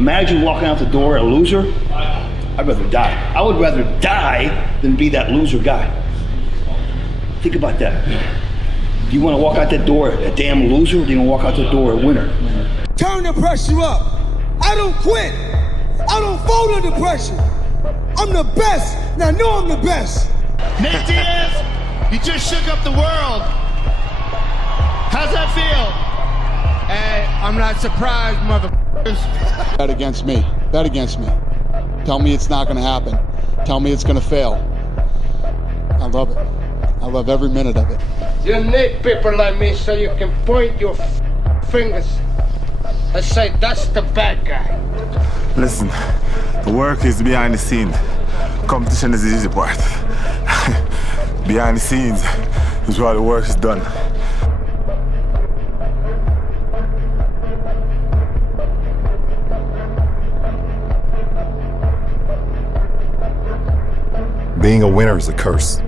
Imagine walking out the door a loser. I'd rather die. I would rather die than be that loser guy. Think about that. Do you want to walk out that door a damn loser, or do you want to walk out the door a winner? Turn the pressure up. I don't quit. I don't fold under pressure. I'm the best, and I know I'm the best. Nate Diaz, you just shook up the world. How's that feel? Hey, I'm not surprised, motherfuckers. Bet against me. Bet against me. Tell me it's not going to happen. Tell me it's going to fail. I love it. I love every minute of it. You need people like me so you can point your fingers and say, that's the bad guy. Listen, the work is behind the scenes. Competition is the easy part. Behind the scenes is where the work is done. Being a winner is a curse.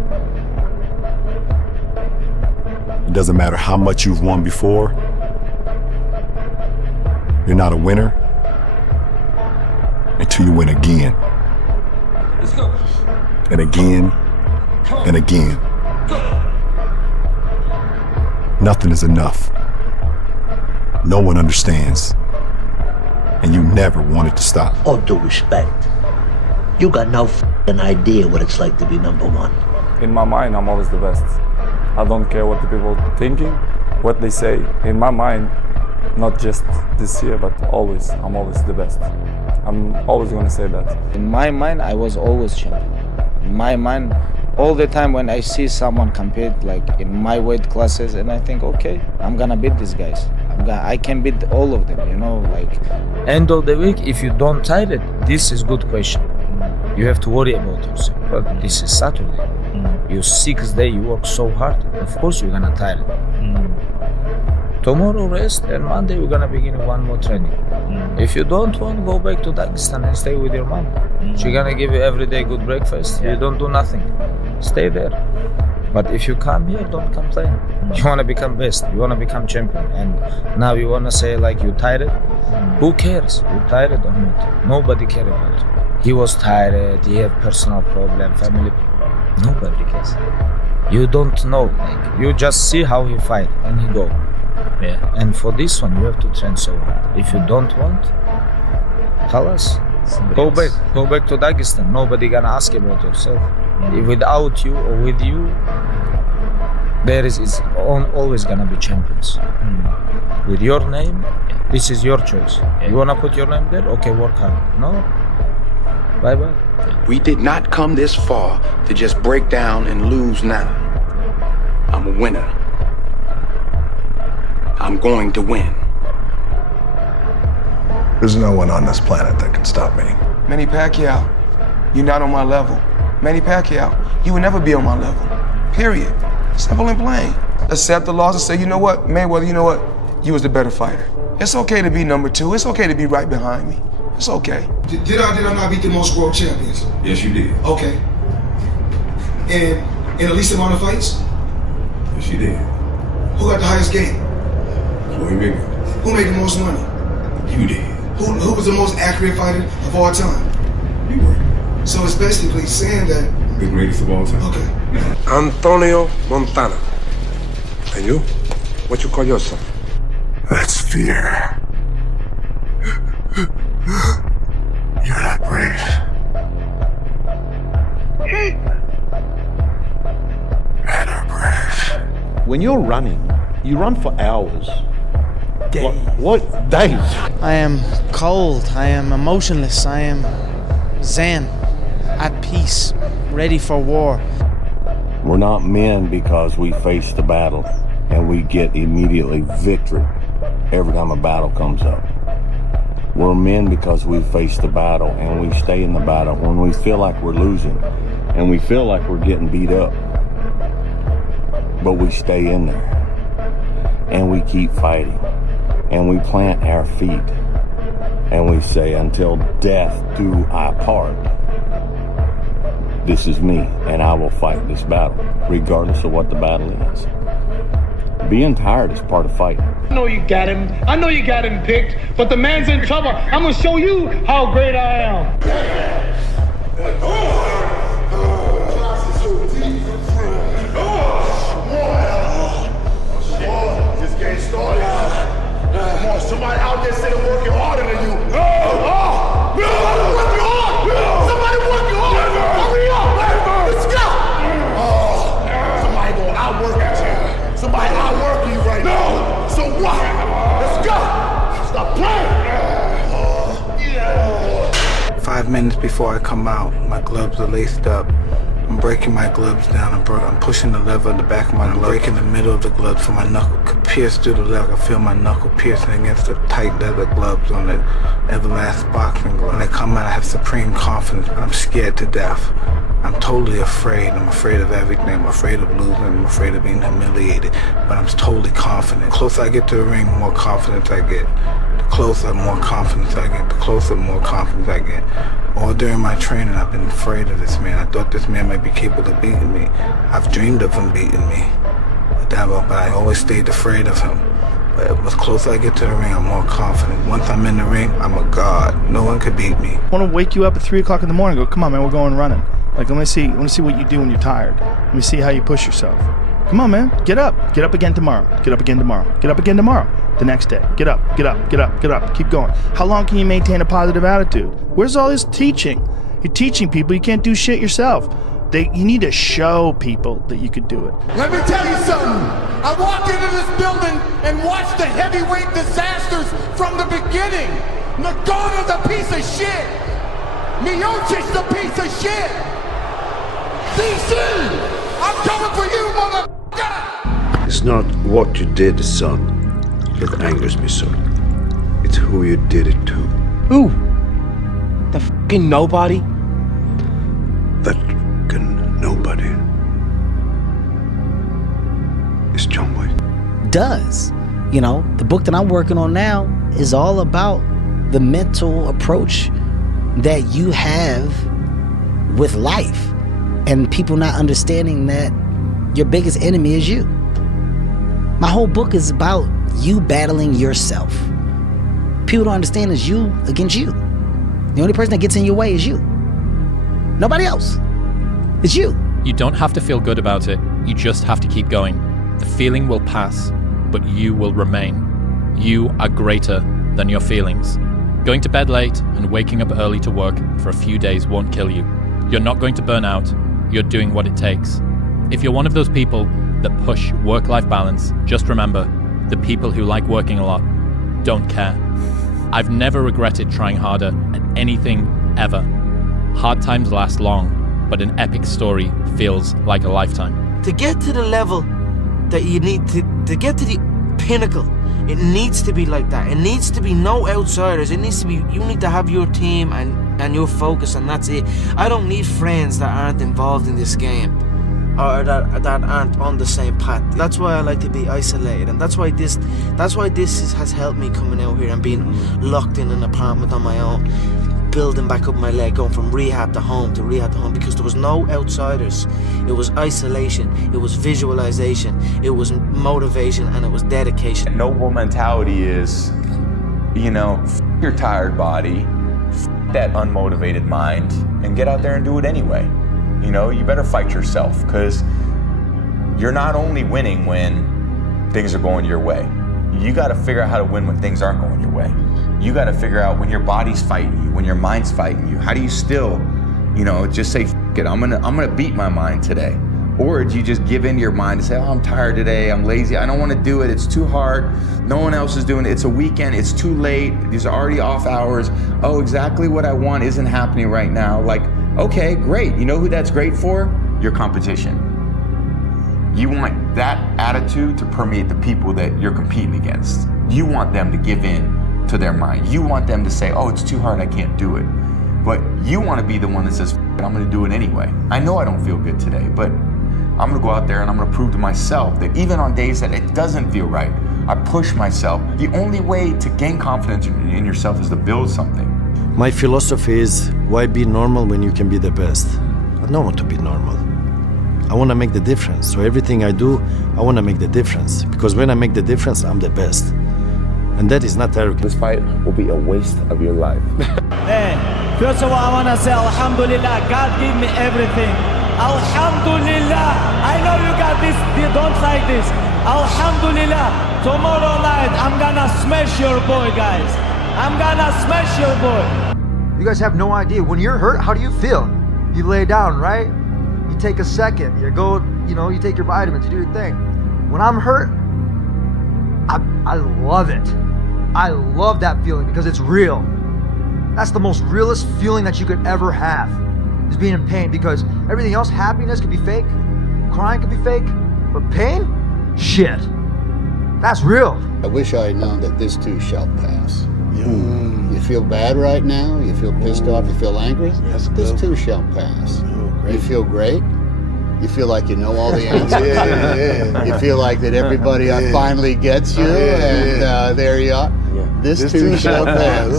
It doesn't matter how much you've won before. You're not a winner until you win again. Let's go. And again, and again. Nothing is enough. No one understands. And you never want it to stop. All due respect, you got no f***ing idea what it's like to be number one. In my mind, I'm always the best. I don't care what the people are thinking, what they say. In my mind, not just this year, but always, I'm always the best. I'm always going to say that. In my mind, I was always champion. In my mind, all the time when I see someone compete like in my weight classes, and I think, okay, I'm gonna beat these guys. I can beat all of them, you know, like. End of the week, if you don't tire it, this is good question. You have to worry about yourself. But this is Saturday. Your 6th day, you work so hard. Of course, you're gonna tire it. Tomorrow rest, and Monday we're gonna begin one more training. If you don't want, go back to Dagestan and stay with your mom. She's gonna give you every day good breakfast. You don't do nothing. Stay there. But if you come here, don't complain. You wanna become best. You wanna become champion. And now you wanna say like you tired? Who cares? You tired or not? Nobody cares about you. He was tired. He had personal problem, family. Nobody cares. You don't know. Like you just see how he fight and he go. Yeah. And for this one, you have to train so hard. If you don't want, halas, go back to Dagestan. Nobody gonna ask about yourself. Without you or with you, there is always gonna be champions. With your name, this is your choice. You wanna put your name there? Okay, work hard. No, bye bye. We did not come this far to just break down and lose now. I'm a winner. I'm going to win. There's no one on this planet that can stop me. Manny Pacquiao, you're not on my level. Manny Pacquiao, you will never be on my level. Period. Simple and plain. Accept the loss and say, you know what, Mayweather, you know what? You was the better fighter. It's okay to be number 2. It's okay to be right behind me. It's okay. Did I not beat the most world champions? Yes, you did. Okay. And in the least amount of fights? Yes, you did. Who got the highest game? McGregor. Who made the most money? You did. Who was the most accurate fighter of all time? You were. So it's basically saying that... The greatest of all time. Okay. Antonio Montana. And you? What you call yourself? That's fear. You're not brave. And are brave. When you're running, you run for hours. Days. What days? I am cold. I am emotionless. I am zen, at peace, ready for war. We're not men because we face the battle and we get immediately victory every time a battle comes up. We're men because we face the battle and we stay in the battle when we feel like we're losing and we feel like we're getting beat up. But we stay in there and we keep fighting and we plant our feet and we say, until death do our part. This is me and I will fight this battle regardless of what the battle is. Being tired is part of fighting. I know you got him. I know you got him picked, but the man's in trouble. I'm gonna show you how great I am. Just getting started. Come on, somebody out there sitting working harder than you. Somebody working hard. Somebody working hard. Hurry up. Let's go. Somebody gonna outwork you. Somebody outworking you right now. So what? Let's go. Stop playing. 5 minutes before I come out, my gloves are laced up. I'm breaking my gloves down. I'm pushing the lever in the back of my glove, breaking the middle of the gloves so my knuckle could pierce through the leather. I feel my knuckle piercing against the tight leather gloves on the everlast boxing glove. When I come out, I have supreme confidence, but I'm scared to death. I'm totally afraid. I'm afraid of everything. I'm afraid of losing. I'm afraid of being humiliated. But I'm totally confident. The closer I get to the ring, the more confidence I get. The closer, the more confidence I get. The closer, the more confidence I get. All during my training, I've been afraid of this man. I thought this man might be capable of beating me. I've dreamed of him beating me. But I always stayed afraid of him. But the closer I get to the ring, I'm more confident. Once I'm in the ring, I'm a god. No one could beat me. I want to wake you up at 3 o'clock in the morning and go, come on, man, we're going running. Like, I want to see what you do when you're tired. Let me see how you push yourself. Come on, man, get up. Get up again tomorrow. Get up again tomorrow. Get up again tomorrow. The next day. Get up, get up, get up, get up. Keep going. How long can you maintain a positive attitude? Where's all this teaching? You're teaching people you can't do shit yourself. You need to show people that you could do it. Let me tell you something. I walked into this building and watched the heavyweight disasters from the beginning. Nagano's a piece of shit. Miocic's a piece of shit. DC, I'm coming for you, motherfucker. It's not what you did, son, that angers me so. It's who you did it to. Who? The fucking nobody? That fucking nobody is John White. Does. You know, the book that I'm working on now is all about the mental approach that you have with life and people not understanding that your biggest enemy is you. My whole book is about you battling yourself. People don't understand it's you against you. The only person that gets in your way is you. Nobody else. It's you. You don't have to feel good about it. You just have to keep going. The feeling will pass, but you will remain. You are greater than your feelings. Going to bed late and waking up early to work for a few days won't kill you. You're not going to burn out. You're doing what it takes. If you're one of those people that push work-life balance, just remember, the people who like working a lot don't care. I've never regretted trying harder at anything ever. Hard times last long, but an epic story feels like a lifetime. To get to the level that you need to get to the pinnacle, it needs to be like that. It needs to be no outsiders. It needs to be, you need to have your team and your focus, and that's it. I don't need friends that aren't involved in this game or that aren't on the same path. That's why I like to be isolated, and that's why this has helped me coming out here and being locked in an apartment on my own, building back up my leg, going from rehab to home to rehab to home, because there was no outsiders. It was isolation, it was visualization, it was motivation, and it was dedication. Noble mentality is, you know, f your tired body, f that unmotivated mind, and get out there and do it anyway. You know, you better fight yourself, because you're not only winning when things are going your way. You got to figure out how to win when things aren't going your way. You got to figure out when your body's fighting you, when your mind's fighting you. How do you still, you know, just say, F it, I'm gonna beat my mind today? Or do you just give in to your mind and say, oh, I'm tired today, I'm lazy, I don't want to do it, it's too hard, no one else is doing it, it's a weekend, it's too late, these are already off hours, oh, exactly what I want isn't happening right now. Like, okay, great. You know who that's great for? Your competition. You want that attitude to permeate the people that you're competing against. You want them to give in to their mind. You want them to say, oh, it's too hard, I can't do it. But you want to be the one that says, I'm going to do it anyway. I know I don't feel good today, but I'm going to go out there and I'm going to prove to myself that even on days that it doesn't feel right, I push myself. The only way to gain confidence in yourself is to build something. My philosophy is, why be normal when you can be the best? I don't want to be normal. I want to make the difference. So everything I do, I want to make the difference. Because when I make the difference, I'm the best. And that is not arrogant. This fight will be a waste of your life. Hey, first of all, I want to say Alhamdulillah, God gave me everything. Alhamdulillah, I know you got this, don't like this. Alhamdulillah, tomorrow night, I'm gonna smash your boy, guys. I'm gonna smash your boy. You guys have no idea. When you're hurt, how do you feel? You lay down, right? You take a second, you go, you take your vitamins, you do your thing. When I'm hurt, I love it. I love that feeling because it's real. That's the most realest feeling that you could ever have, is being in pain, because everything else, happiness could be fake, crying could be fake, but pain, shit, that's real. I wish I had known that this too shall pass. You feel bad right now? You feel pissed off? You feel angry? This too shall pass. You feel great? You feel like you know all the answers. You feel like that everybody finally gets you, and there you are. This too shall pass.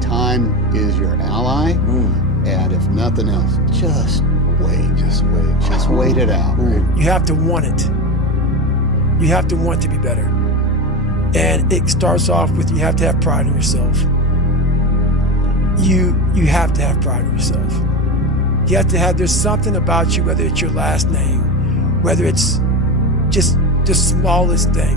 Time is your ally, and if nothing else, just wait. Just wait it out. You have to want it. You have to want to be better. And it starts off with, you have to have pride in yourself. You have to have pride in yourself. You have to have, there's something about you, whether it's your last name, whether it's just the smallest thing.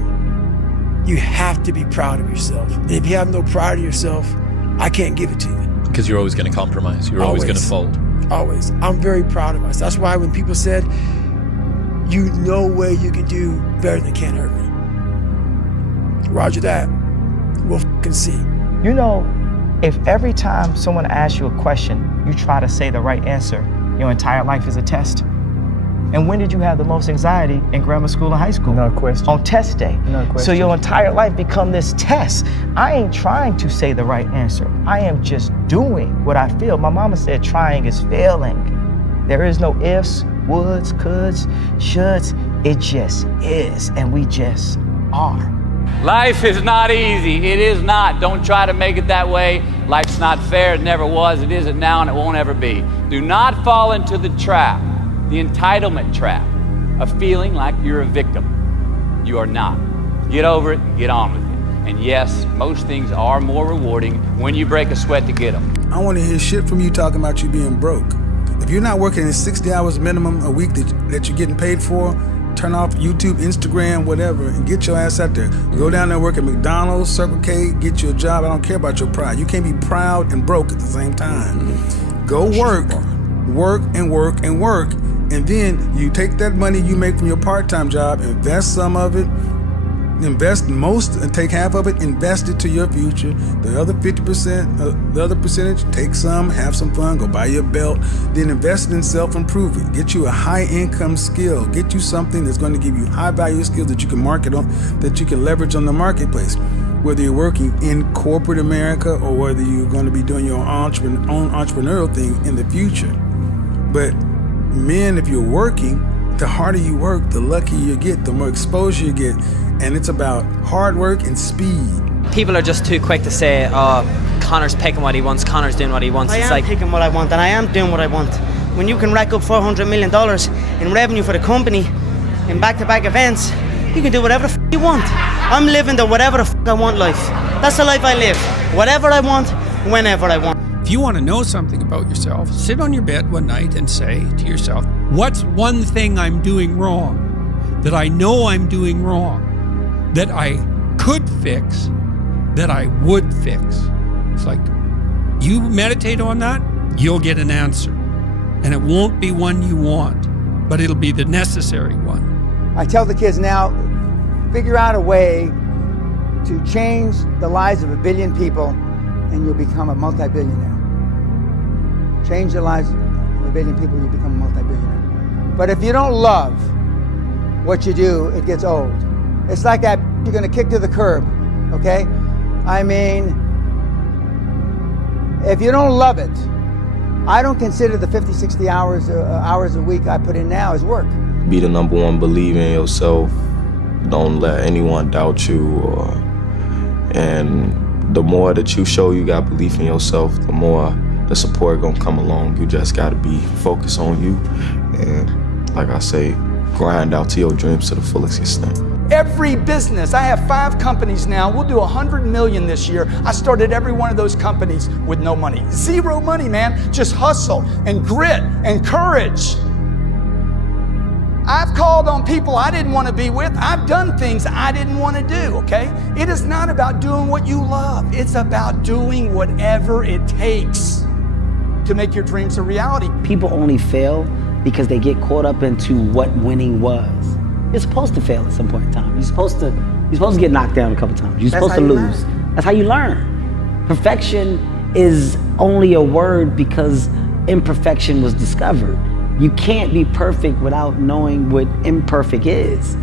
You have to be proud of yourself. And if you have no pride in yourself, I can't give it to you. Because you're always going to compromise. You're always going to fold. Always. I'm very proud of myself. That's why when people said, you no way you can do better than Can't Hurt Me. Roger that. We'll fucking see. You know, if every time someone asks you a question, you try to say the right answer, your entire life is a test. And when did you have the most anxiety? In grammar school and high school? No question. On test day. No question. So your entire life become this test. I ain't trying to say the right answer. I am just doing what I feel. My mama said trying is failing. There is no ifs, woulds, coulds, shoulds. It just is, and we just are. Life is not easy. It is not. Don't try to make it that way. Life's not fair. It never was. It isn't now, and it won't ever be. Do not fall into the trap, the entitlement trap, of feeling like you're a victim. You are not. Get over it and get on with it. And yes, most things are more rewarding when you break a sweat to get them. I want to hear shit from you talking about you being broke. If you're not working in 60 hours minimum a week that you're getting paid for, turn off YouTube, Instagram, whatever, and get your ass out there. Go down there and work at McDonald's, Circle K, get you a job. I don't care about your pride. You can't be proud and broke at the same time. Go work and work and work, and then you take that money you make from your part-time job, invest some of it, invest most, and take half of it, invest it to your future. The other 50%, the other percentage, take some, have some fun, go buy you a belt, then invest in self-improvement. Get you a high-income skill. Get you something that's going to give you high-value skills that you can market on, that you can leverage on the marketplace. Whether you're working in corporate America or whether you're going to be doing your own entrepreneurial thing in the future. But men, if you're working, the harder you work, the luckier you get, the more exposure you get. And it's about hard work and speed. People are just too quick to say, oh, Conor's picking what he wants, Conor's doing what he wants. I am picking what I want, and I am doing what I want. When you can rack up $400 million in revenue for the company in back-to-back events, you can do whatever the f you want. I'm living the whatever the f I want life. That's the life I live. Whatever I want, whenever I want. If you want to know something about yourself, sit on your bed one night and say to yourself, what's one thing I'm doing wrong, that I know I'm doing wrong, that I could fix, that I would fix? It's like, you meditate on that, you'll get an answer. And it won't be one you want, but it'll be the necessary one. I tell the kids now, figure out a way to change the lives of 1 billion people and you'll become a multi-billionaire. Change the lives of 1 billion people, you become a multi-billionaire. But if you don't love what you do, it gets old. It's like that you're gonna kick to the curb, okay? I mean, if you don't love it, I don't consider the 50, 60 hours a week I put in now as work. Be the number one, believe in yourself. Don't let anyone doubt you. And the more that you show you got belief in yourself, the more the support gonna come along. You just gotta be focused on you. And like I say, grind out to your dreams to the fullest extent. Every business, I have 5 companies now. We'll do 100 million this year. I started every one of those companies with no money. 0 money, man. Just hustle and grit and courage. I've called on people I didn't want to be with. I've done things I didn't want to do, okay? It is not about doing what you love. It's about doing whatever it takes to make your dreams a reality. People only fail because they get caught up into what winning was. You're supposed to fail at some point in time. You're supposed to get knocked down a couple times. You're supposed to lose. That's how you learn. Perfection is only a word because imperfection was discovered. You can't be perfect without knowing what imperfect is.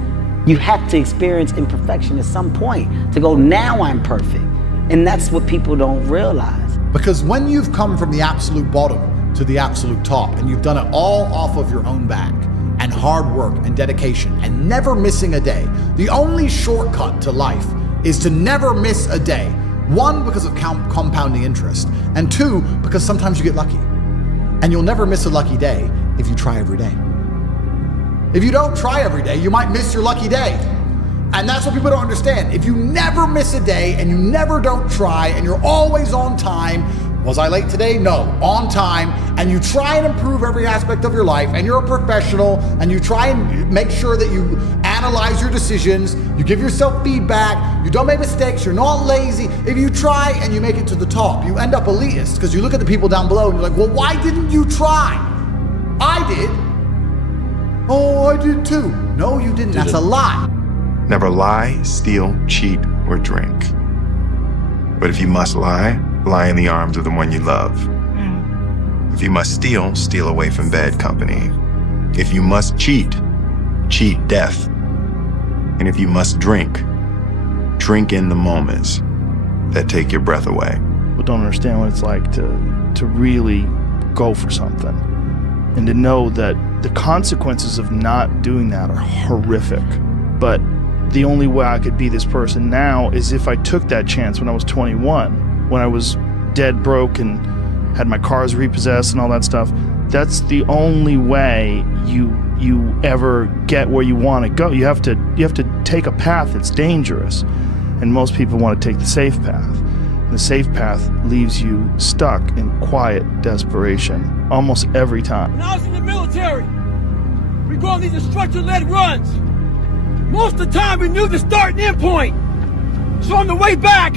You have to experience imperfection at some point to go, now I'm perfect. And that's what people don't realize. Because when you've come from the absolute bottom to the absolute top, and you've done it all off of your own back, and hard work and dedication and never missing a day, the only shortcut to life is to never miss a day. 1, because of compounding interest, and 2, because sometimes you get lucky. And you'll never miss a lucky day if you try every day. If you don't try every day, you might miss your lucky day. And that's what people don't understand. If you never miss a day and you never don't try and you're always on time, was I late today? No, on time, and you try and improve every aspect of your life, and you're a professional, and you try and make sure that you analyze your decisions, you give yourself feedback, you don't make mistakes, you're not lazy. If you try and you make it to the top, you end up elitist, because you look at the people down below and you're like, well, why didn't you try? I did. Oh, I did too. No, you didn't. That's a lie. Never lie, steal, cheat, or drink. But if you must lie, lie in the arms of the one you love. If you must steal, steal away from bad company. If you must cheat, cheat death. And if you must drink, drink in the moments that take your breath away. People don't understand what it's like to really go for something and to know that the consequences of not doing that are horrific. But the only way I could be this person now is if I took that chance when I was 21, when I was dead broke and had my cars repossessed and all that stuff. That's the only way you ever get where you want to go. You have to take a path that's dangerous, and most people want to take the safe path. And the safe path leaves you stuck in quiet desperation almost every time. When I was in the military, we go on these instructor-led runs. Most of the time we knew the start and end point. So on the way back,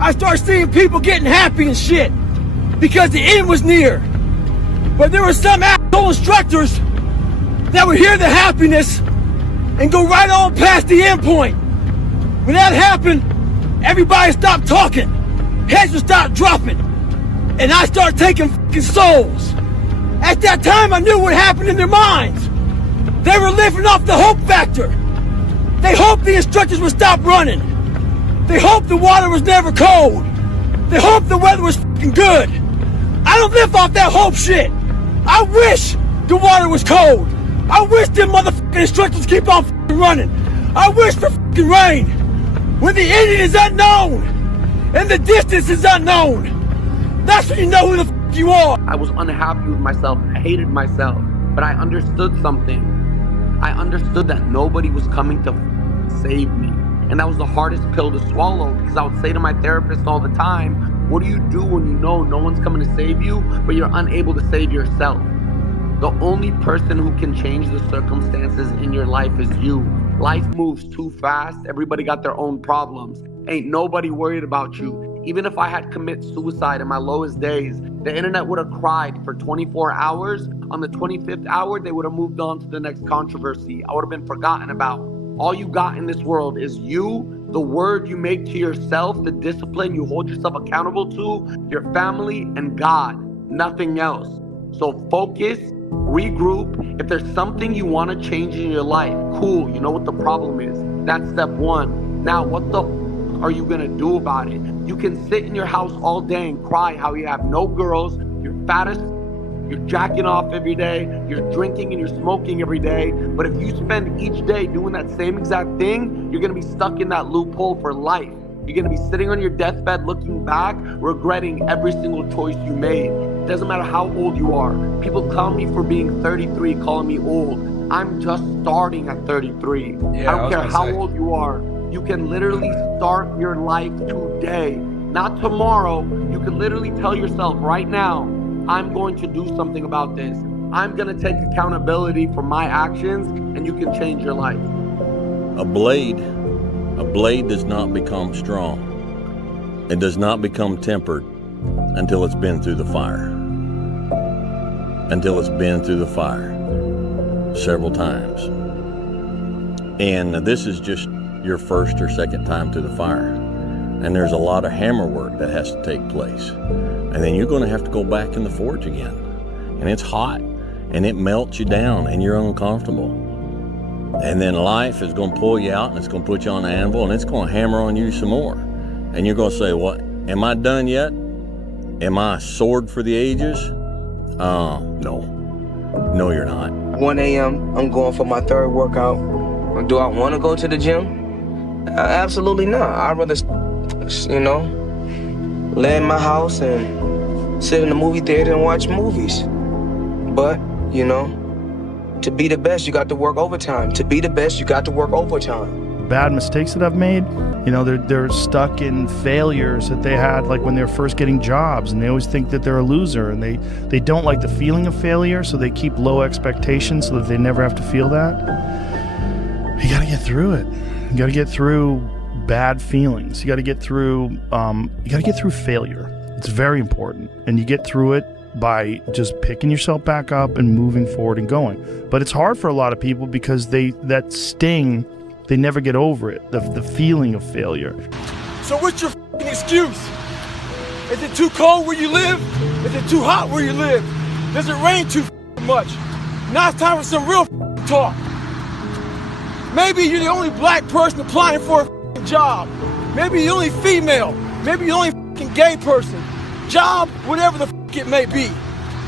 I started seeing people getting happy and shit because the end was near. But there were some asshole instructors that would hear the happiness and go right on past the end point. When that happened, everybody stopped talking. Heads would start dropping. And I started taking fucking souls. At that time, I knew what happened in their minds. They were living off the hope factor. They hoped the instructors would stop running. They hoped the water was never cold. They hoped the weather was fucking good. I don't live off that hope shit. I wish the water was cold. I wish them motherfucking instructors keep on fucking running. I wish for fucking rain. When the ending is unknown and the distance is unknown, that's when you know who the fuck you are. I was unhappy with myself. I hated myself. But I understood something. I understood that nobody was coming to save me. And that was the hardest pill to swallow, because I would say to my therapist all the time, what do you do when you know no one's coming to save you, but you're unable to save yourself? The only person who can change the circumstances in your life is you. Life moves too fast. Everybody got their own problems. Ain't nobody worried about you. Even if I had commit suicide in my lowest days, the internet would have cried for 24 hours. On the 25th hour, they would have moved on to the next controversy. I would have been forgotten about. All you got in this world is you, the word you make to yourself, the discipline you hold yourself accountable to, your family, and God. Nothing else. So focus, regroup. If there's something you want to change in your life, cool, you know what the problem is. That's step one. Now, what the are you gonna do about it? You can sit in your house all day and cry how you have no girls, you're fattest, you're jacking off every day, you're drinking and you're smoking every day. But if you spend each day doing that same exact thing, you're gonna be stuck in that loophole for life. You're gonna be sitting on your deathbed looking back, regretting every single choice you made. It doesn't matter how old you are. People call me for being 33, calling me old. I'm just starting at 33. Yeah, I don't care how old you are. You can literally start your life today, not tomorrow. You can literally tell yourself right now, I'm going to do something about this. I'm going to take accountability for my actions, and you can change your life. A blade does not become strong. It does not become tempered until it's been through the fire. Until it's been through the fire several times. And this is just your first or second time through the fire. And there's a lot of hammer work that has to take place. And then you're going to have to go back in the forge again. And it's hot, and it melts you down, and you're uncomfortable. And then life is going to pull you out, and it's going to put you on the anvil, and it's going to hammer on you some more. And you're going to say, what, am I done yet? Am I a sword for the ages? No, you're not. 1 a.m., I'm going for my third workout. Do I want to go to the gym? Absolutely not. I'd rather, lay in my house and sit in the movie theater and watch movies. But, to be the best, you got to work overtime. To be the best, you got to work overtime. Bad mistakes that I've made, they're stuck in failures that they had like when they were first getting jobs, and they always think that they're a loser, and they don't like the feeling of failure, so they keep low expectations so that they never have to feel that. You got to get through it. You got to get through bad feelings. You got to get through failure. It's very important, and you get through it by just picking yourself back up and moving forward and going. But it's hard for a lot of people because that sting, they never get over it, the feeling of failure. So what's your f***ing excuse? Is it too cold where you live? Is it too hot where you live? Does it rain too much? Now it's time for some real talk. Maybe you're the only black person applying for a job. Maybe you're the only female. Maybe you're the only gay person. Job, whatever the it may be.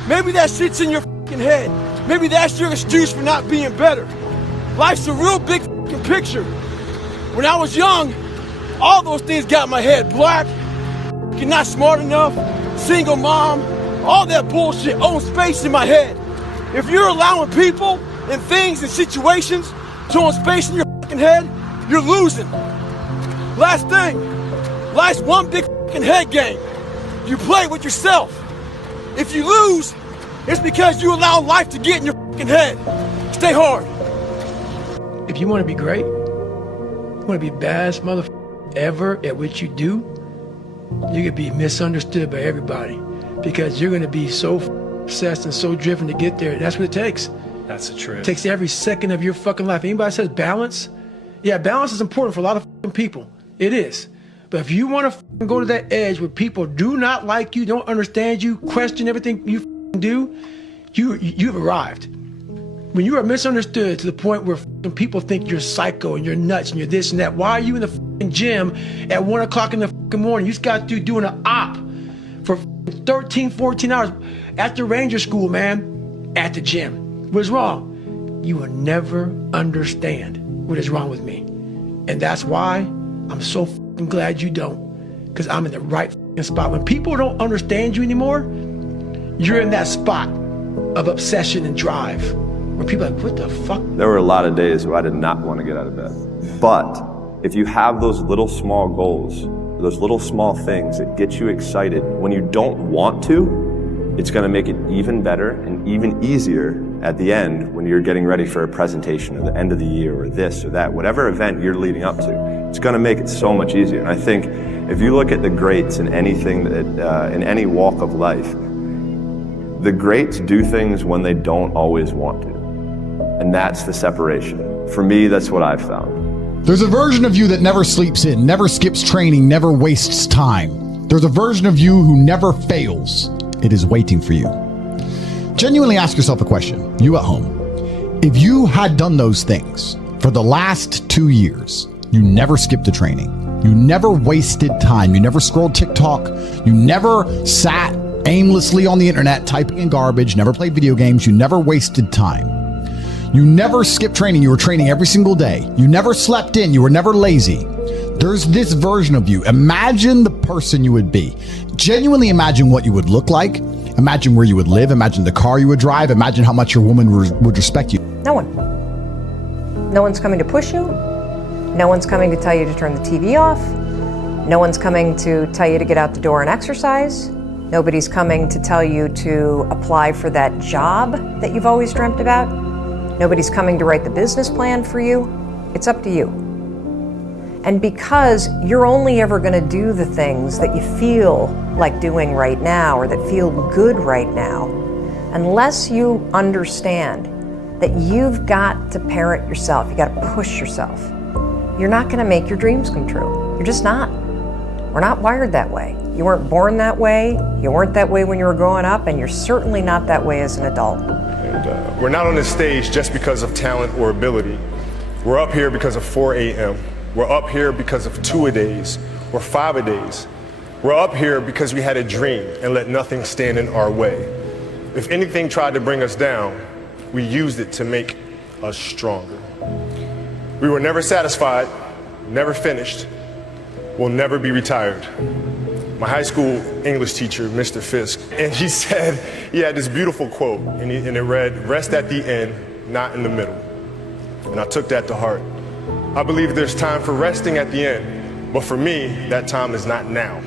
Maybe that shit's in your head. Maybe that's your excuse for not being better. Life's a real big picture. When I was young, all those things got in my head. Black, not smart enough, single mom, all that bullshit owns space in my head. If you're allowing people and things and situations to own space in your head, you're losing. Last thing, life's one big head game. You play with yourself. If you lose, it's because you allow life to get in your head. Stay hard. If you want to be great, you want to be the best motherfucker ever at what you do, you're going to be misunderstood by everybody because you're going to be so obsessed and so driven to get there. That's what it takes. That's the truth. It takes every second of your fucking life. Anybody says balance? Yeah, balance is important for a lot of people. It is. But if you want to go to that edge where people do not like you, don't understand you, question everything you do, you've arrived. When you are misunderstood to the point where people think you're psycho and you're nuts and you're this and that, why are you in the gym at 1 o'clock in the morning? You just got through doing an op for 13, 14 hours at the Ranger School, man, at the gym. What's wrong? You will never understand what is wrong with me. And that's why I'm so glad you don't, because I'm in the right spot. When people don't understand you anymore, you're in that spot of obsession and drive where people are like, what the fuck? There were a lot of days where I did not want to get out of bed. But if you have those little small goals, those little small things that get you excited when you don't want to, it's going to make it even better and even easier at the end when you're getting ready for a presentation at the end of the year or this or that, whatever event you're leading up to. It's going to make it so much easier. And I think if you look at the greats in anything that, in any walk of life, the greats do things when they don't always want to. And that's the separation. For me, that's what I've found. There's a version of you that never sleeps in, never skips training, never wastes time. There's a version of you who never fails. It is waiting for you. Genuinely ask yourself a question, you at home. If you had done those things for the last 2 years, you never skipped a training, you never wasted time, you never scrolled TikTok, you never sat aimlessly on the internet typing in garbage, never played video games, you never wasted time. You never skipped training, you were training every single day. You never slept in, you were never lazy. There's this version of you. Imagine the person you would be. Genuinely imagine what you would look like Imagine where you would live, imagine the car you would drive, imagine how much your woman would respect you. No one. No one's coming to push you. No one's coming to tell you to turn the TV off. No one's coming to tell you to get out the door and exercise. Nobody's coming to tell you to apply for that job that you've always dreamt about. Nobody's coming to write the business plan for you. It's up to you. And because you're only ever going to do the things that you feel like doing right now or that feel good right now, unless you understand that you've got to parent yourself, you got to push yourself, you're not going to make your dreams come true. You're just not. We're not wired that way. You weren't born that way, you weren't that way when you were growing up, and you're certainly not that way as an adult. And we're not on this stage just because of talent or ability. We're up here because of 4 a.m. We're up here because of 2-a-days or 5-a-days. We're up here because we had a dream and let nothing stand in our way. If anything tried to bring us down, we used it to make us stronger. We were never satisfied, never finished, will never be retired. My high school English teacher, Mr. Fisk, and he said, he had this beautiful quote, and it read, "Rest at the end, not in the middle." And I took that to heart. I believe there's time for resting at the end, but for me, that time is not now.